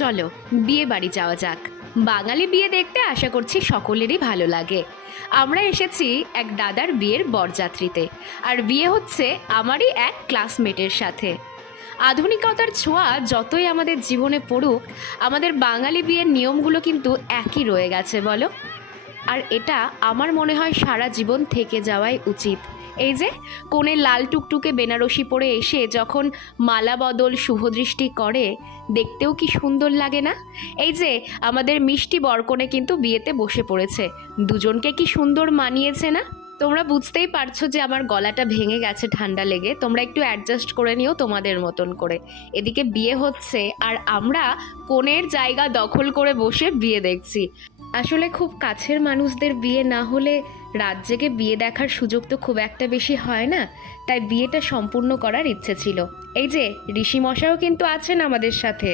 চলো বিয়ে বাড়ি যাওয়া যাক। বাঙালি বিয়ে দেখতে আশা করছি সকলেরই ভালো লাগে। আমরা এসেছি এক দাদার বিয়ের বরযাত্রীতে, আর বিয়ে হচ্ছে আমারই এক ক্লাসমেটের সাথে। আধুনিকতার ছোঁয়া যতই আমাদের জীবনে পড়ুক, আমাদের বাঙালি বিয়ের নিয়মগুলো কিন্তু একই রয়ে গেছে বলো। আর এটা আমার মনে হয় সারা জীবন থেকে যাওয়াই উচিত। এই যে কনে লাল টুকটুকে বেনারসি পরে এসে যখন মালা বদল শুভদৃষ্টি করে, দেখতেও কি সুন্দর লাগে না? এই যে আমাদের মিষ্টি বরকনে কিন্তু বিয়েতে বসে পড়েছে, দুজনকে কি সুন্দর মানিয়েছে না? তোমরা বুঝতেই পারছো যে আমার গলাটা ভেঙে গেছে ঠান্ডা লেগে, তোমরা একটু অ্যাডজাস্ট করে নিও তোমাদের মতন করে। এদিকে বিয়ে হচ্ছে আর আমরা কনের জায়গা দখল করে বসে বিয়ে দেখছি। আসলে খুব কাছের মানুষদের বিয়ে না হলে রাত জেগে বিয়ে দেখার সুযোগ তো খুব একটা বেশি হয় না, তাই বিয়েটা সম্পূর্ণ করার ইচ্ছে ছিল। এই যে ঋষি মশাইও কিন্তু আছেন আমাদের সাথে।